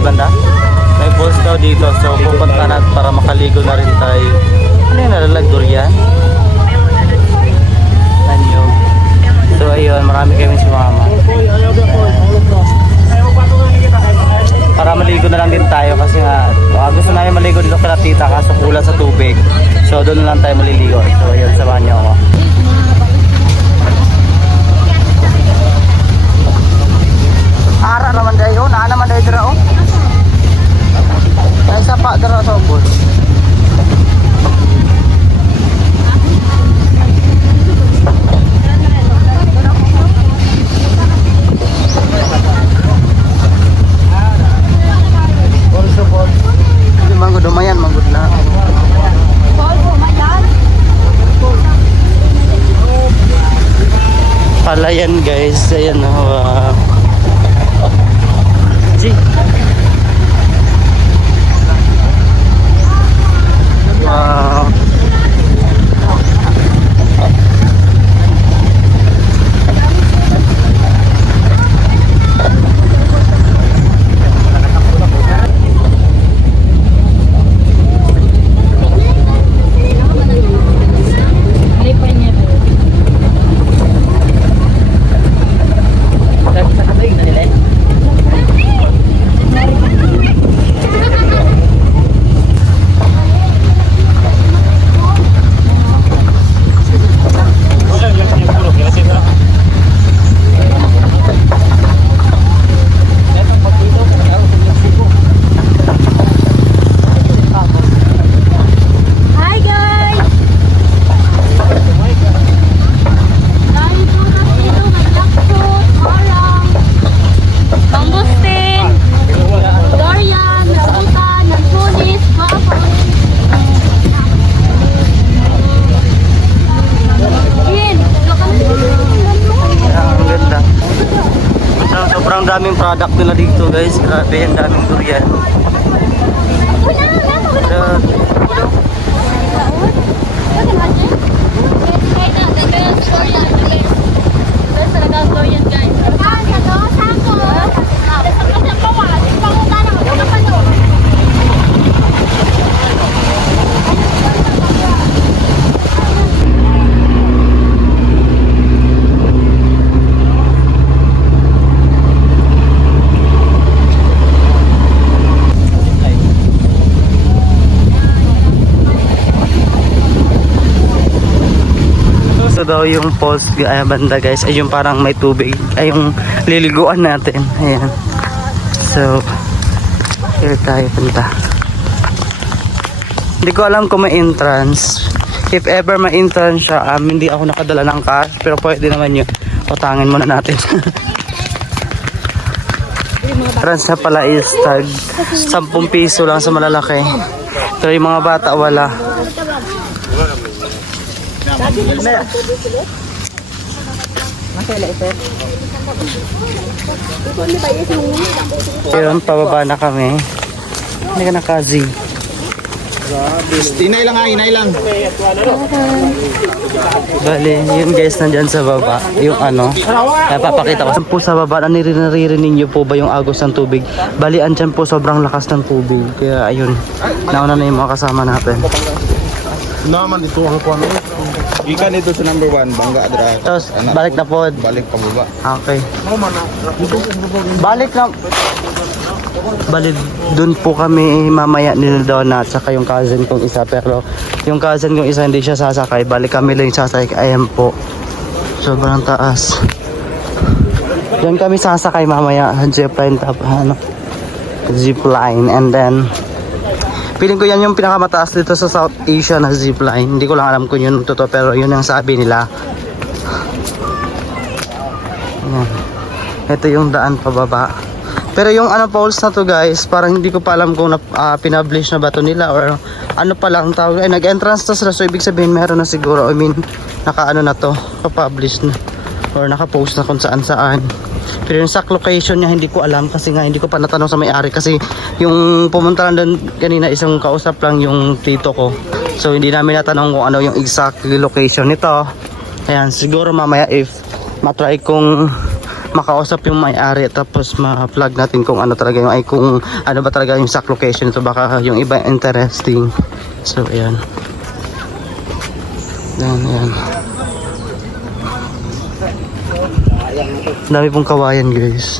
banda? May falls daw dito. So pupunta na para makaligo na rin tayo. Ano yung nalalag? Durian? Anyog. So ayun, marami kami sumama. Para maligo na lang din tayo kasi nga gusto namin maligo dito kala tita kaso kulang sa tubig. So doon na lang tayo maliligo. So ayun, samahan niyo ako. Ara naman tayo, naa naman tayo dira oh. Ay sapa dira sa bus. Manggod dumayan, manggod na. Palayan guys, ayan oh. Wow. Daming product nila dito guys, grabe ang daming durian. Daw yung falls ay banda guys ay yung parang may tubig ay yung liliguan natin, ayan. So here tayo punta. Hindi ko alam kung may entrance, if ever may entrance siya. Hindi ako nakadala ng cash pero pwede naman yun, utangin muna natin. Entrance na pala is tag 10 piso lang sa malalaki pero yung mga bata wala. Ayun, pababa na kami. Hindi ka nakazi. Inay lang ha, inay lang. Bali, yun guys, nandyan sa baba. Yung ano, papakita ko. Po sa baba, naririnig nyo po ba yung agos ng tubig? Bali, andyan po sobrang lakas ng tubig. Kaya ayun, nauna na yung mga kasama natin. Naman ito ang kuwan. Ikan ito sa number 1, bangga adra. Tapos, balik na po. Balik pababa. Okay. Balik na. Balik, dun po kami mamaya nila Donna at saka yung cousin kong isa. Pero yung cousin kong isa hindi siya sasakay. Balik kami lang yung sasakay. Ayan po. Sobrang taas. Diyan kami sasakay mamaya. Zipline top. Ano? Zipline. And then feeling ko yan yung pinakamataas dito sa South Asia na zipline. Hindi ko lang alam kung yun totoo pero yun ang sabi nila. Ayan. Ito yung daan pababa. Pero yung ano falls na to guys, parang hindi ko pa alam kung pinablish na ba to nila or ano pa lang tawag. Ay, nag-entrance to sila so ibig sabihin meron na siguro. I mean, naka-ano na to, naka-publish na or naka-post na kung saan saan. Pero yung exact location niya hindi ko alam kasi nga hindi ko pa natanong sa may-ari kasi yung pumunta lang doon kanina isang kausap lang yung tito ko. So hindi namin natanong kung ano yung exact location nito. Ayan, siguro mamaya if matry kong makausap yung may-ari tapos ma-plug natin kung ano talaga yung, ay kung ano ba talaga yung exact location ito, baka yung iba interesting. So ayan. Ayan. Dami pong kawayan guys.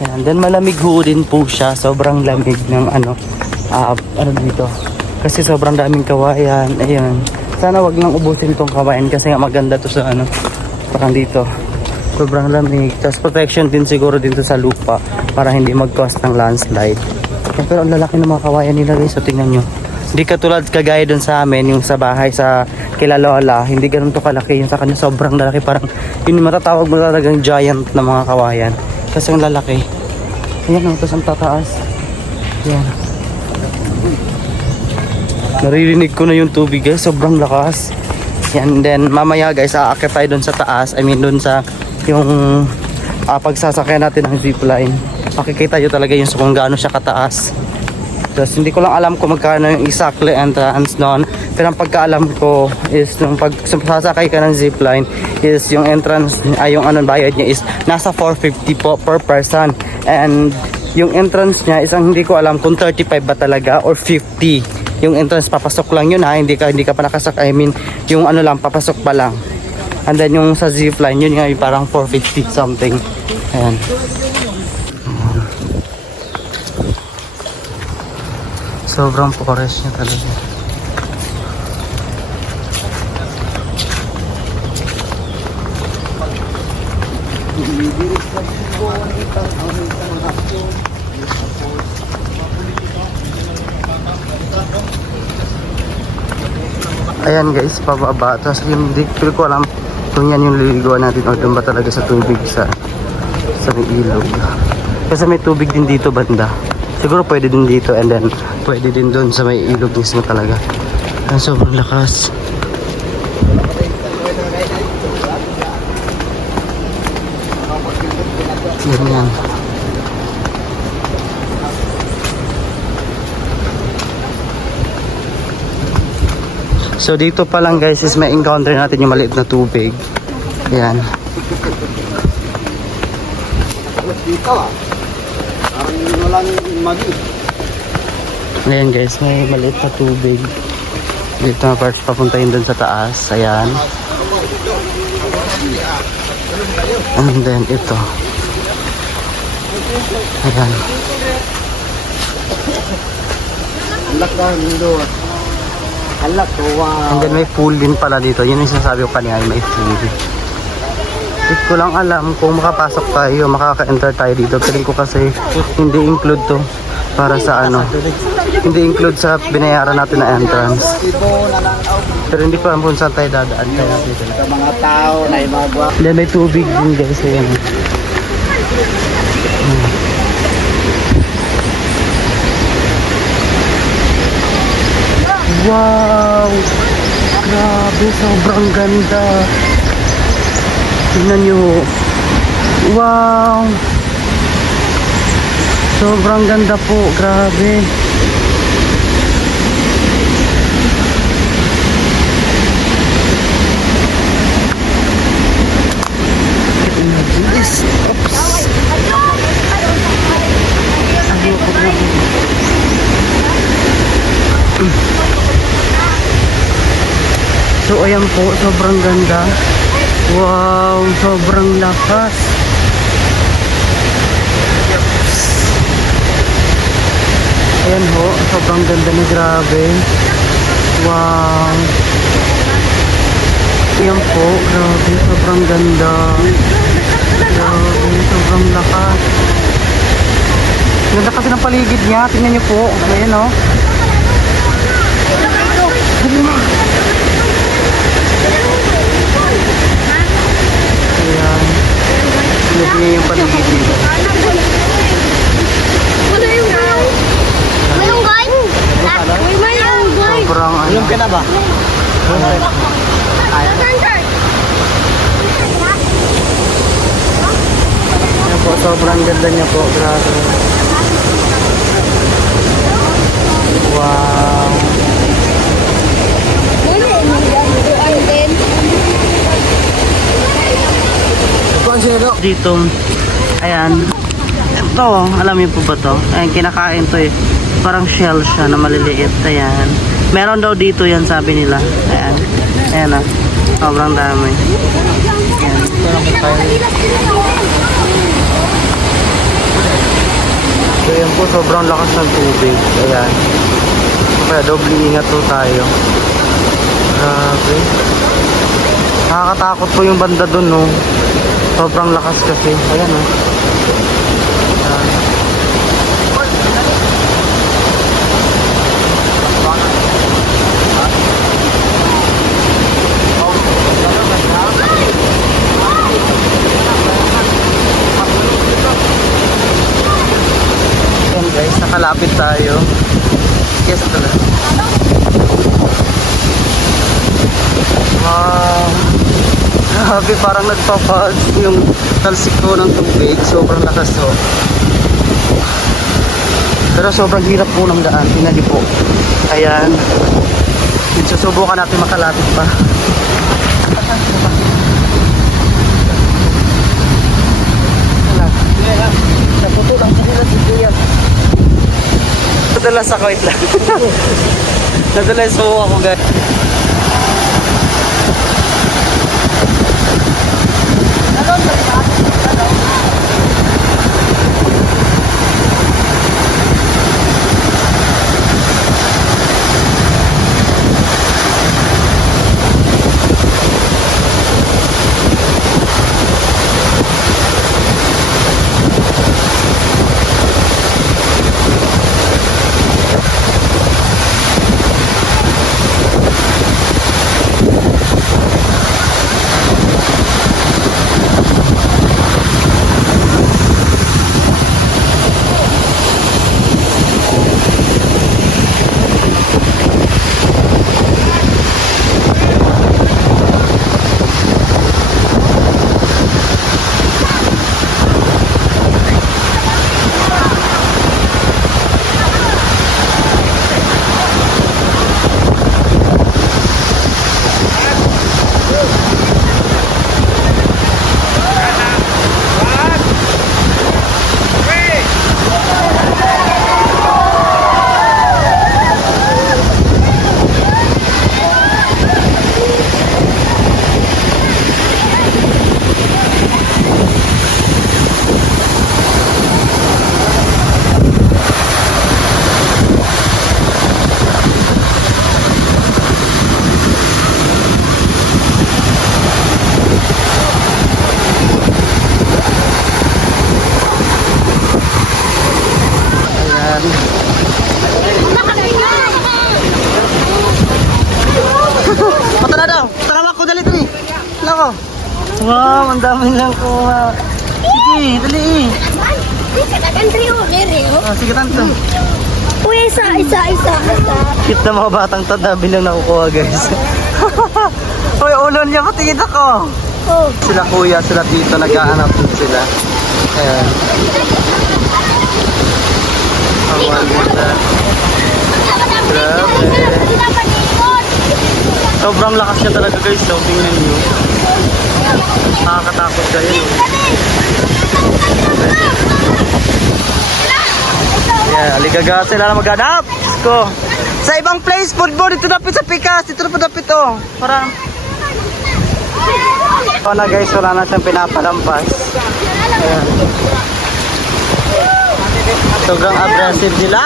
Ayan. Then malamig ho din po siya. Sobrang lamig ng ano dito. Kasi sobrang daming kawayan. Ayan. Sana wag lang ubusin itong kawayan kasi nga maganda to sa ano. Parang dito. Sobrang lamig. Tapos protection din siguro dito sa lupa para hindi mag-cause ng landslide. Pero ang lalaki ng mga kawayan nila guys. So tingnan nyo. Hindi katulad kagaya dun sa amin, yung sa bahay sa kila Lola, hindi ganun to kalaki. Yung sa kanya sobrang lalaki, parang yun matatawag mo talagang giant na mga kawayan. Kasi yung lalaki. Ayan, tapos ang tataas. Ayan. Naririnig ko na yung tubig guys, sobrang lakas. Yan, then mamaya guys, aakit tayo dun sa taas. I mean dun sa yung pagsasakyan natin ng zipline. Makikita nyo talaga yung kung gaano siya kataas. Tapos hindi ko lang alam kung magkano yung exactly entrance doon. Pero ang pagkaalam ko is nung pag sasakay ka ng zipline is yung entrance ay yung anong bayad niya is nasa 450 po per person. And yung entrance niya is ang hindi ko alam kung 35 ba talaga or 50. Yung entrance papasok lang yun ha, hindi ka pa nakasak. I mean yung ano lang papasok pa lang. And then yung sa zipline yun nga yung parang 450 something. Ayan. Sobrang forest niya talaga. Ayan guys, pababa. Tapos yung hindi ko alam kung yan yung liliguan natin o doon ba talaga sa tubig sa may ilog. Kasi may tubig din dito banda. Siguro pwede din dito and then pwede din doon sa may ilog mismo talaga. Ang sobrang lakas. Yan. So dito pa lang guys is may encounter natin yung maliit na tubig. Ayan. Dito parang walang magi. Ayan guys, may maliit na tubig. Dito na parts papuntahin dun sa taas. Ayan. And then ito. Ayan. Alak na mundo. Alak to wow. And then may pool din pala dito. Yun yung sinasabi ko kanina, may pool. Hindi ko lang alam kung makapasok tayo, makaka-enter tayo dito. Piling ko kasi hindi include to para sa ano. Hindi include sa binayaran natin na entrance. Pero hindi ko alam kung saan tayo dadaan. Kaya dito na. Sa mga tao na imagwa. Then may tubig din guys. Ayan. Wow! Grabe, sobrang ganda. Tingnan nyo. Wow! Sobrang ganda po. Grabe. Oops. So ayan po, sobrang ganda. Wow, sobrang lakas. Ayan ho, sobrang ganda na, grabe. Wow. Ayan po, grabe, sobrang ganda. Grabe, sobrang lakas. Ganda kasi ng paligid niya, tingnan niyo po. Ayan o. Ayan. Tingnan niyo yung paligid niya. Sobrang ano. Inom ka na ba? Ayan po, sobrang ganda niya po. Grabe. Wow. dito. Ayan. Ito, alam niyo po ba to? Ayan, kinakain to eh. Parang shell siya na maliliit. Ayan. Meron daw dito yan, sabi nila. Ayan. Ayan ah. Sobrang dami. Ayan. So yan po, sobrang lakas ng tubig. Ayan. Kaya doble ingat po tayo. Grabe. Nakakatakot po yung banda dun, no. Sobrang lakas kasi. Ayan, no. Ayan. Ayan guys, nakalapit tayo. Yes, talaga. Grabe, parang nagpapag yung talsik ko ng tubig. Sobrang lakas to. Pero sobrang hirap po ng daan. Tinali po. Ayan. Susubukan natin makalapit pa. Naputo lang sa nila si Kuya. Nadulas ako, wait lang. Nadulas po ako guys. Patara daw. Tara ko dali dali. Nako. Wow, ang dami lang kuha. Sige, dali. Sige tanto. Uy, isa. Cute na mga batang to, dami lang nakukuha guys. Uy, ulo niya, patingin ako. Oh. Sila kuya, sila dito, nag-aanap din sila. Ayan. Awan nila. Grabe. Sobrang lakas niya talaga guys, so tingnan nyo. Nakakatakot kayo. Yeah, aligaga sila na maghanap. Ko. Sa ibang place, football, dito dapit sa Pikas, dito na dapit oh. Parang na guys, wala na siyang pinapalampas. Ayan. Sobrang aggressive nila.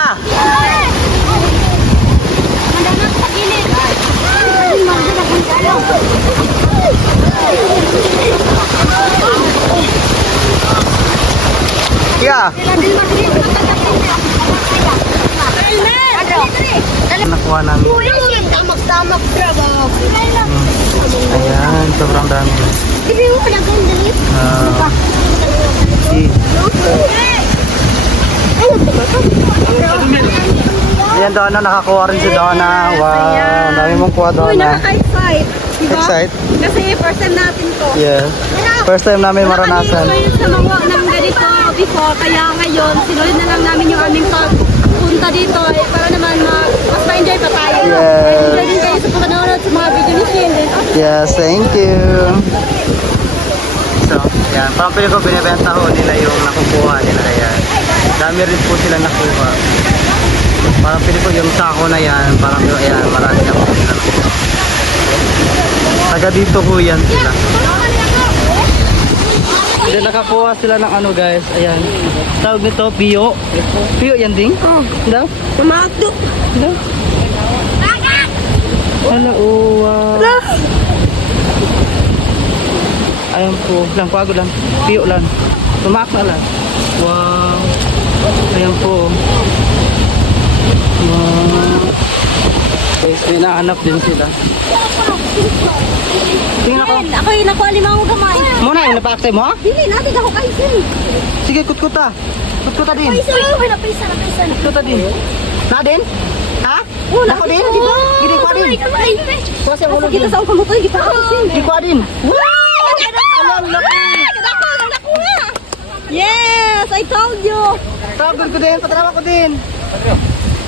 Yeah. Nakuha namin. Tamak-tamak bravo. Ayan, sobrang dami. Hindi mo pala ganda. Ayan, Donna, nakakuha rin si Donna. Wow, ang dami mong kuha, Uy, Donna. nakaka-excite. Diba? Excite? Kasi first time natin to. Yeah. First time namin maranasan. Nakalimutan sa mga ng ganito before. Kaya ngayon, sinulit na lang namin yung aming pagpunta dito. Para naman mas ma-enjoy pa tayo. Yes. Enjoy din kayo sa pagkanood sa mga video ni Shane. Yes, thank you. So, Yan, parang pili ko binibenta ho nila yung nakukuha nila. Ayan. Dami rin po sila nakuha. Parang pili ko yung sako na yan. Parang ayan, marami na po sila nakuha. Taga dito ho yan sila. Then nakakuha sila ng ano guys. Ayan. Tawag nito, piyo. Piyo yan ding? Oo. Daw? Tumakdo. Daw? Hala, wow. Ayan po, lang pago lang. Piyo lang. Tumak na lang. Wow. Ayan po. Wow. Guys, may nahanap din sila. Tingnan ako. Ako yung nakuha limang kamay. Muna, yung napakte mo ha? Dili, natin ako kaisin. Sige, kutkuta. Kutkuta din. Kaisin. Uy, napisa. Kutkuta din. Na din? Ha? Oh, Nako din, di ba? Gidi ko din. Kuha siya ulo din. Kita sa ukang mutoy, kita kaisin. Di ko din. Yes, I told you. Tawag ko din, patrawa ko din.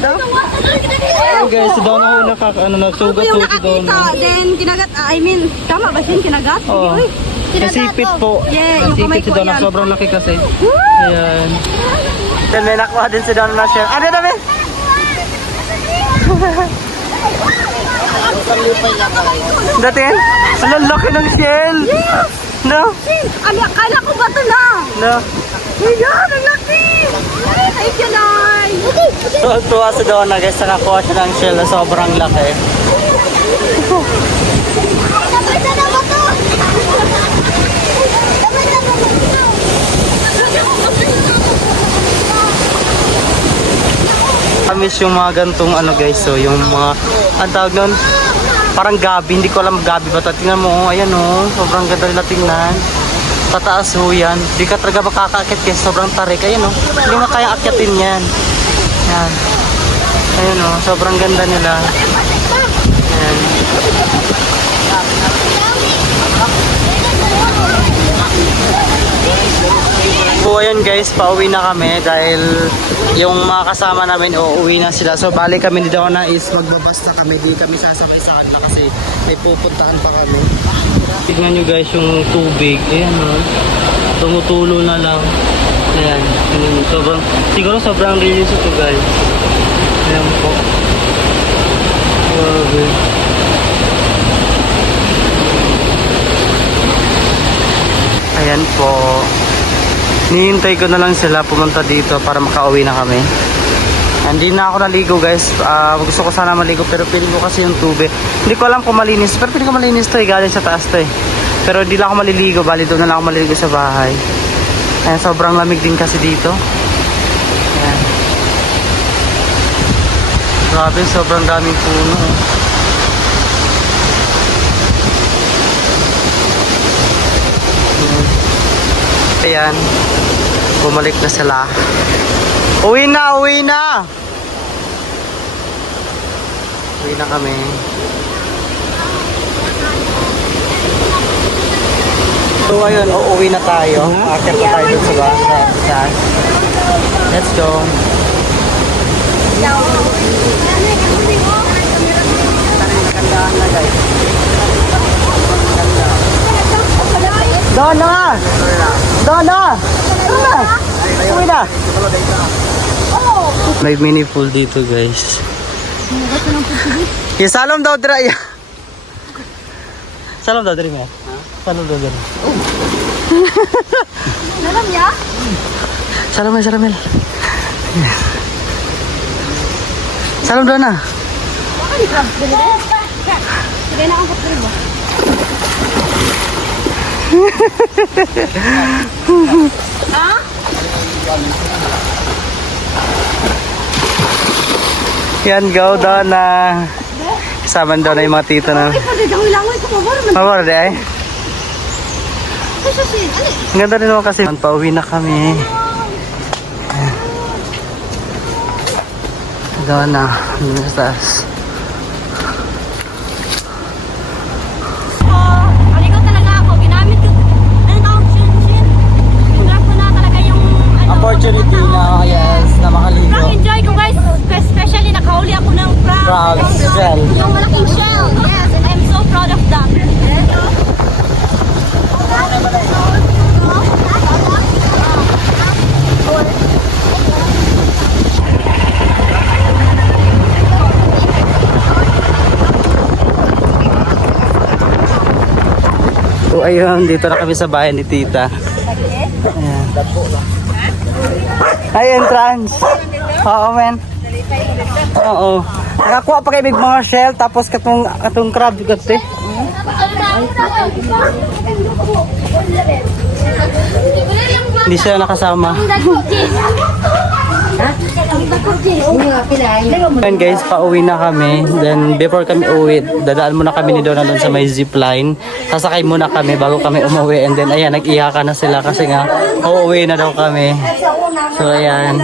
Daw? Oh guys, si Donna ho nagsugat Ako yung po si Donna. nakakita, then kinagat, I mean, tama ba siya kinagat? Oo. Uy, Nasipit po. Yeah, yung kamay Nasipit si ko Donna, yan. sobrang laki kasi. Ayan. Then may nakuha din si Donna na shell. Ano dami? Datin? Ang laki ng shell. No? Akala ko ba ito na? No? Ayan, ang laki! Thank you, Nay! Tuwa si Donna guys, nakakuha siya ng shell na sobrang laki. Kamis yung mga gantong ano guys, so yung mga, ang tawag nun, parang gabi, hindi ko alam gabi ba ito. Tingnan mo, ayan o, sobrang ganda nila tingnan. Pataas ho yan, di ka talaga makakakit kasi sobrang tarik, ayan o, hindi mo kayang akyatin yan. Yan, ayun o, sobrang ganda nila. Ayan. So ayun guys, pauwi na kami dahil yung mga kasama namin uuwi na sila. So balik kami ni Donna is magbabasta kami. Di kami sasakay sa kanila kasi may pupuntahan pa kami. Tignan nyo guys yung tubig. Ayan o. Tumutulo na lang. Ayan. Siguro sobrang linis ito guys. Ayan po. Grabe. Ayan po. Nihintay ko na lang sila pumunta dito para makauwi na kami. Hindi na ako naligo guys. Gusto ko sana maligo pero piling ko kasi yung tubig. Hindi ko alam kung malinis. Pero piling ko malinis to eh. Galing sa taas to eh. Pero hindi lang ako maliligo. Bali doon na lang ako maliligo sa bahay. Ayan, sobrang lamig din kasi dito. Ayan. Grabe, sobrang daming puno. Ayan. Bumalik na sila. Uwi na! Uwi na! Uwi na kami. So ayun, uuwi na tayo. Akit na tayo dun sa basa. Let's go. Donna! Donna! Uwi na! May mini pool dito guys. Salam daw dira. Salam daw dira mo. Salam daw dira. Nalam ya? Salam ya, salam ya. Salam Donna. Sige na ang katribo. Ha? Yan, go Donna. Kasama daw na yung mga tita na. Ay, pwede daw ilangoy ko mabor. Mabor di ay. Ay, sasin. Ano? Ang ganda rin naman kasi. Pauwi na kami. Donna, ano sa taas? Maligo talaga ako. Ginamit ko. Ano tawag? Shin. Ginamit ko na talaga yung Opportunity na, yes, na makaligo. Sobrang enjoy ko guys. Especially nakahuli ako ng crab. Crab, shell. Yung malaking shell. Yes, and I'm so proud of that. So ayun, dito na kami sa bahay ni tita. Ayan. Ay, entrance. Oo, men. Oo. Nakakuha pa kayo mga shell, tapos katong crab kasi. Hindi sila nakasama. And guys, pauwi na kami. Then before kami uwi, dadaan muna kami ni Donna doon sa may zipline. Sasakay muna kami bago kami umuwi. And then ayan, nag-iyakan na sila kasi nga uuwi na daw kami. So ayan.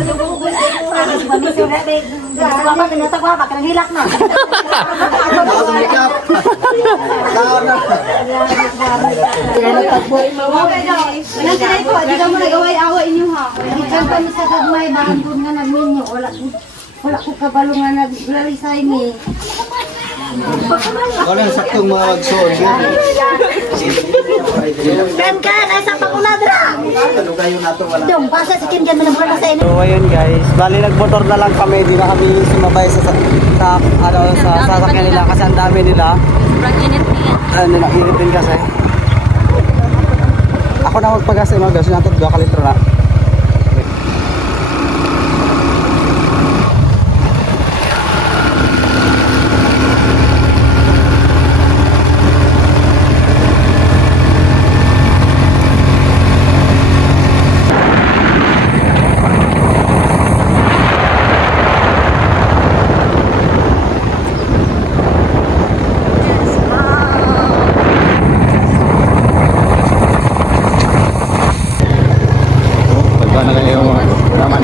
Wala ko kabalo nga naglalisay ni. Wala yung saktong mga magsuod yan. Kan, ay sa pakunadra. Dong, basa sa kinyan mo na mula sa inyo. So ayun guys, bali nagmotor na lang kami, di na kami sumabay sa sasakyan nila kasi ang dami nila. Ano na, init din kasi. Ako na magpagas mga guys, natot 2 litro na. Pagka na kayo naman.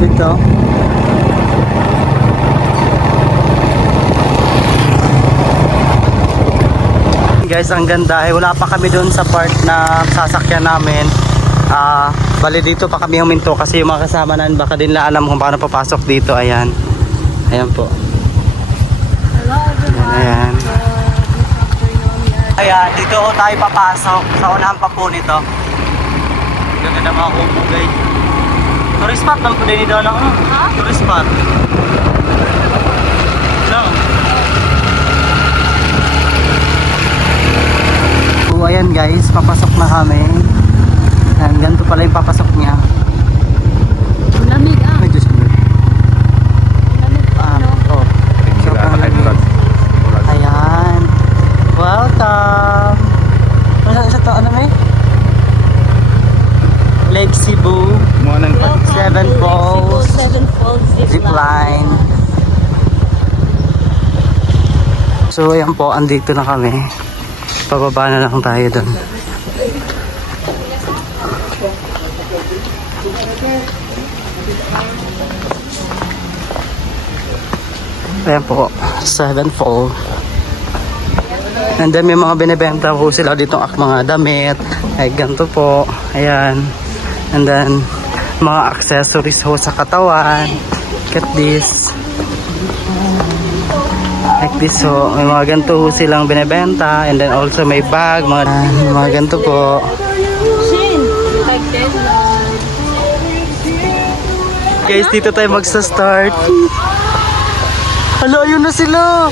Dito. Guys, ang ganda. Wala pa kami doon sa part na sasakyan namin. Bali dito pa kami huminto kasi yung mga kasama namin baka din na alam kung paano papasok dito. Ayan. Ayan po. Ayan. Ayan, dito ho tayo papasok sa unahan pa po nito. Ganda mga kubo guys. Tourist spot lang po din dito lang. Tourist spot. So. So ayan guys, papasok na kami. Ayan, ganito pala yung papasok niya. Lamig ah. Ay, Diyos ko. Oh. Sobrang lamig. Ayan. Welcome. Ano sa to? Ano may? Lake Cebu. Seven Falls. Zipline. So ayan po, andito na kami. Pababa na lang tayo doon. Ayan po, Seven Falls. And then may mga binibenta po sila dito mga damit. Ay ganito po. Ayan. And then mga accessories ho sa katawan. Look at this. Like this ho. May mga ganito ho silang binibenta. And then also may bag. Mga ganito po. Guys, dito tayo magsa-start. Hala, ayun na sila.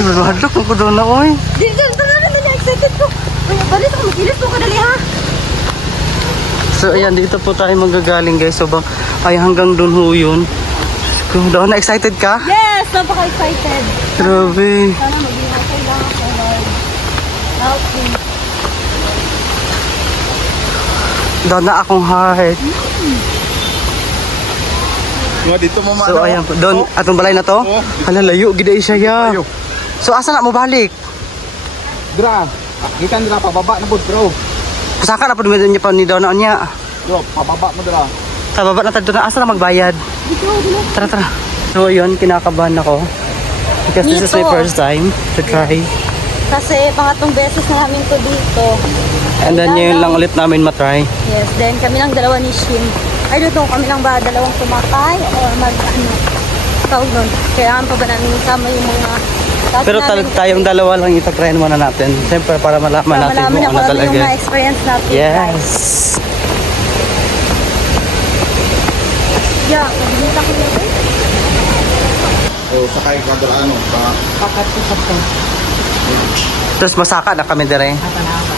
Hadlok ko doon na, oy. Dito na excited ko. Balis ako, magilis po kadali ha. So ayan, dito po tayo magagaling guys. So ay hanggang doon ho yun. Kung doon na excited ka? Yes, napaka-excited. Grabe. Sana maging okay lang ako, Lord. Help me. Doon na akong heart. Nga dito mo So ayan po. Doon, atong balay na to? Oo. Hala, layo. Gida siya ya. Layo. So asa na mo balik? Dra. Gikan dra pababa na pud bro. Pusaka na po naman niya pa ni Donna niya. Bro, pababa mo dra. Sa baba na tayo na. Asa na magbayad? Tara, tara. So yun, kinakabahan ako. Because this is my first time to try. Kasi pangatlong beses na namin to dito. And then yun lang ulit namin matry. Yes, then kami lang dalawa ni Shin. I don't know, kami lang ba dalawang sumakay or tawag nun. Kailangan pa ba namin isama yung mga Pero tayong dalawa lang itatryin muna natin. Siyempre para malaman natin kung ano yung talaga. na-experience natin. Yes. Yeah, pagkita ko yun. O sakay ka ano, Tapos masaka na kami dire.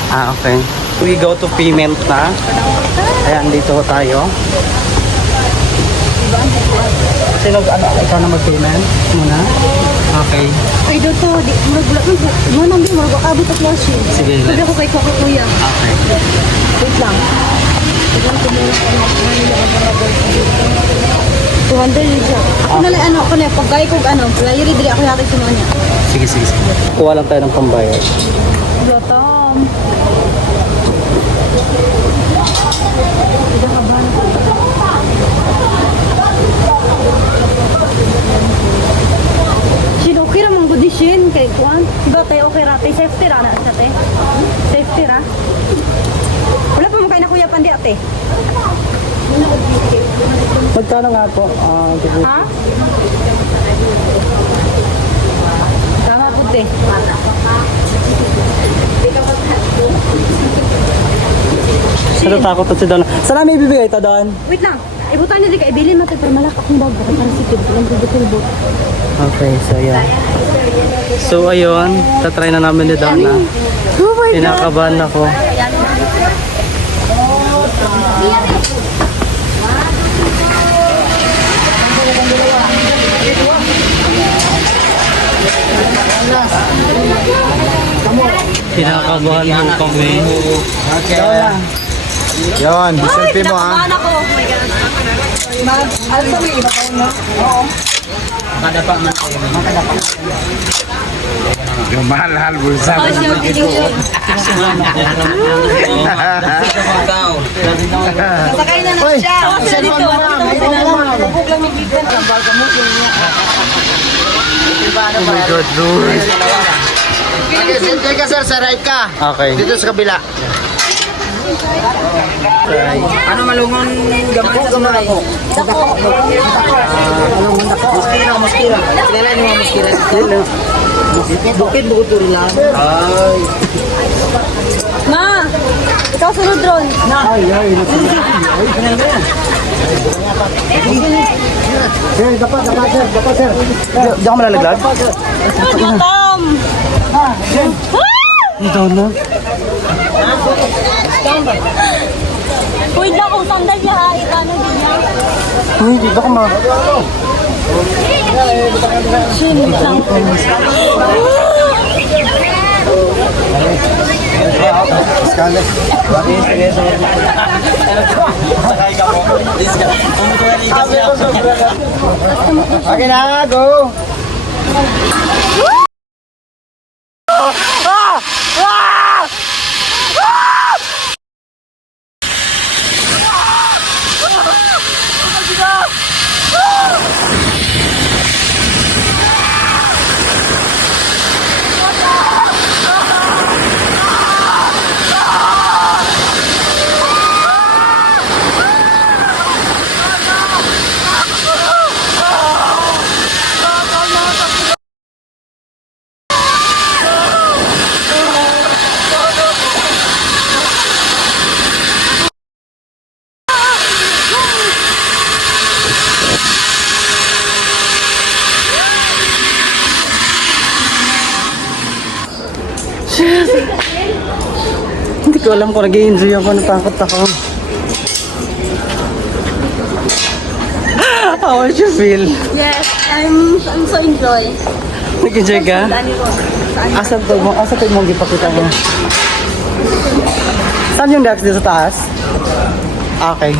Okay. We go to payment na. Ayan, dito tayo. Sino, ikaw na mag-payment muna? Okay. Ay, dito, di, magbulat mo nang di, magkakabot at last year. Sige, Sabi ako kay Coco Kuya. Okay. Wait lang. 200 yun siya. Ako na lang, ako na, pag gaya kong player, dili ako natin sa mga niya. Sige. Kuha lang tayo ng pambayad. Gotom. Sino okay ramang budishin kay Kuan? Diba tayo okay rate? Safety ra na sa te? Safety ra? Wala pa mo kayo na kuya pandi ate? Magkano nga po? Ha? Tama po te. Ano takot to si Don? Saan namin ibibigay ito, Don? Wait lang. Ibutan niyo di ka. Ibilin mo te. Pero malak akong bag. Bakit parang sikid. Walang bubutulbot. Okay, so yan. So ayun, tatry na namin ni Donna. Oh my Kinakabahan ako. Kinakabahan mo kami. Yon, selfie mo ha. Ako. Oh my God. Yung mahal-hal bulsa. Oh, siya. Sakay na na siya. Oh, sila dito. Oh my God, Lord. Okay, selfie ka sir, sa right ka. Okay. Dito sa kabila. Ano malungon gamay sa sunay? Muskira. Kilala niyo mga muskira? Bukid bukid lang. Ay. Ma! Ikaw sunod ron. Dapat sir. Di ako malalaglag? Tom! Ito na. Wait lang kung sandal niya ha. Itano din niya. Uy, di ba ka ma... Sunod lang. Okay na, go. Hindi ko alam kung nag-i-enjoy ako, natakot ako. How would you feel? Yes, I'm so enjoy. Nag-enjoy ka? Dani ko. Saan? Asa to mong ipakita mo? Saan yung decks dito sa taas? Okay.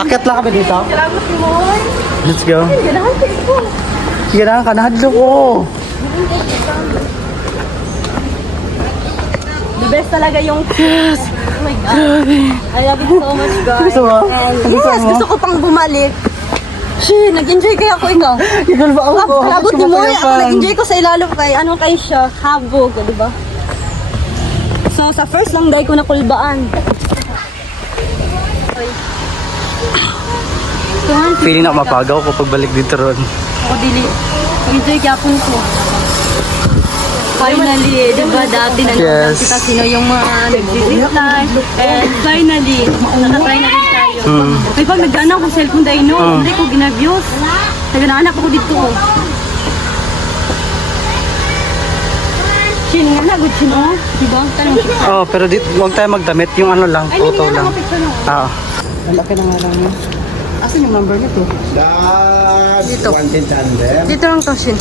Akit lang kami dito. Salamat mo. Let's go. Ganahan ko. Sige na, kanahadlo ko. The best talaga yung... Yes! Oh my God. I love it so much, guys. Gusto mo? And Gusto yes, mo? gusto ko pang bumalik. Shit, nag-enjoy kaya ako ikaw. Igal ba ako? Labot ni mo, ako nag-enjoy ko sa ilalim kay, ano kay siya, habog, di ba? So, sa first lang dahil ko nakulbaan. Feeling na mapagaw ko pagbalik dito ron. Ako dili. Nag-enjoy kaya po ko. Finally, di ba dati Yes. kita sino yung mga nag-visit live. And finally, nakatry na rin tayo. Ay, pag nagdaan ako cellphone dahil no, hindi ko ginabiyos. Nagdaan ako dito. Shin nga na, good shin oh. Diba? Tanong siya. Oh, pero dito, huwag tayo magdamit. Yung ano lang, Ay, hindi photo nga lang. lang picture no. Ah. Ang laki na nga lang yun. Asan yung number nito? That's Dito. 110 tandem. Dito lang to, Shin.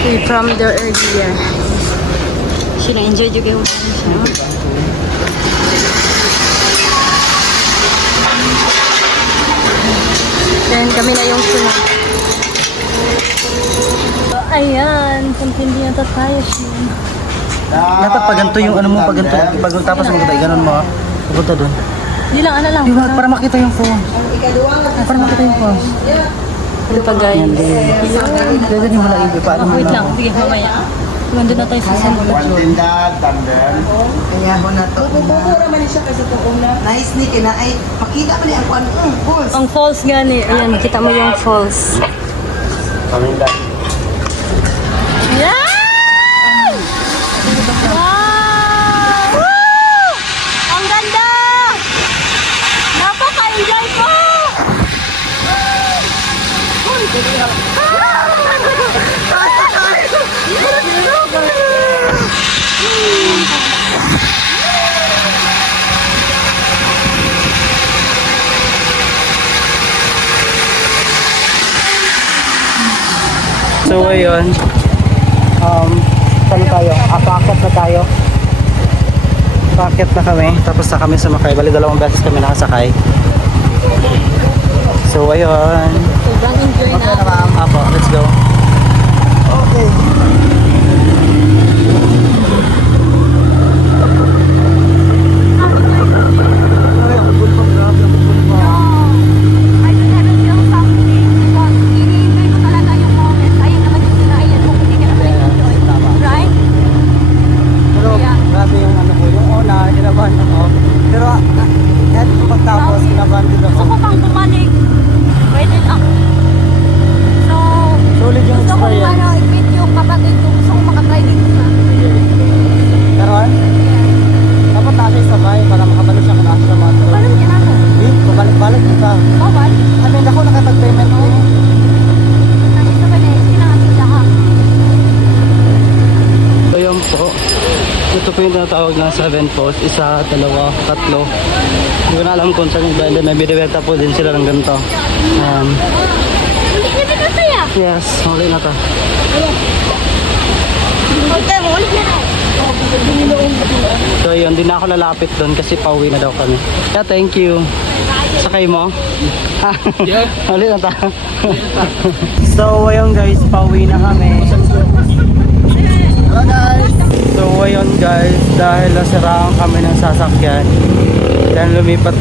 Okay, from the earlier. Shin, enjoy juga yung siya. Then kami na yung sunod. Ayan, kuntindi na tayo, Shin. Dapat pag ganito yung ano mo, pag ganito. Pag tapos mo tayo, ganun mo. Pupunta doon. Hindi lang, ano lang. Diba, para makita yung phone. Para makita yung phone. Ano pa, guys? Gagawin mo lang ibi. Paano mo Wait lang, sige, mamaya. Nandun na tayo sa center. 110 tandem. Kaya ko na to. Bubura man siya kasi itong una. Nice ni kina ay makita man niya ang kuan. Balls. Ang falls nga ni, ayan, kita mo yung falls. Paminda. Yan! Wow! Woo! Ang ganda! Napaka-enjoy ko! So ayun, saan tayo? Paakyat na tayo. Paakyat na kami, tapos na kami sumakay. Bali 2 beses kami nakasakay. So ayun. Sobrang enjoy na. Apo, let's go. I don't have a feel something because ini-enjoy ko talaga yung moment. Ayun naman yung sinailan mo kung hindi ka naman enjoy. Right? Pero Yeah. grabe yung ano ko, yung una, kinabahan ako. Pero kahit pagtapos, kinabahan din ako. Gusto ko pang bumalik. Pwede lang. So, Solid yung gusto ko experience. i-meet yung kapatid ko. Gusto ko makatry dito sa. Pero dapat natin sabay para makabalik siya kung nasa mga turo. Paano mo kinasa? Hindi, babalik-balik kita. Bawal? I mean, ako nakapag-payment ko. Nandito ba na kailangan sila ka? So yun po. Ito po yung tinatawag ng 7 post. 1, 2, 3. Hindi ko na alam kung saan yung banda. May binibenta po din sila ng ganito. Hindi niya pinasaya. Yes, okay na to. Okay, ulit na. So yun, di na ako lalapit doon kasi pauwi na daw kami. Yeah, thank you. Sakay mo? Yeah. Ulit na ta. So ayun guys, pauwi na kami. Hello guys! So ayun guys, dahil nasiraan kami ng sasakyan, then lumipat,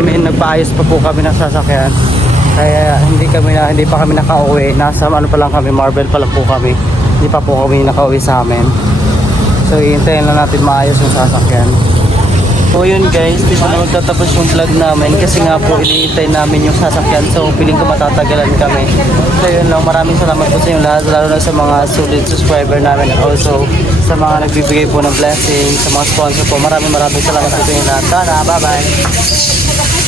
nagpaayos pa po kami ng sasakyan. Kaya hindi pa kami nakauwi. Nasa ano pa lang kami, Marvel pa lang po kami. Hindi pa po kami nakauwi sa amin. So iintayin lang natin maayos yung sasakyan. So yun guys, dito na magtatapos yung vlog namin kasi nga po iniintay namin yung sasakyan. So piling ko matatagalan kami. So yun lang, maraming salamat po sa inyo lahat, lalo na sa mga solid subscriber namin. Also sa mga nagbibigay po ng blessing, sa mga sponsor po. Maraming salamat po sa inyo lahat. Sana, bye bye!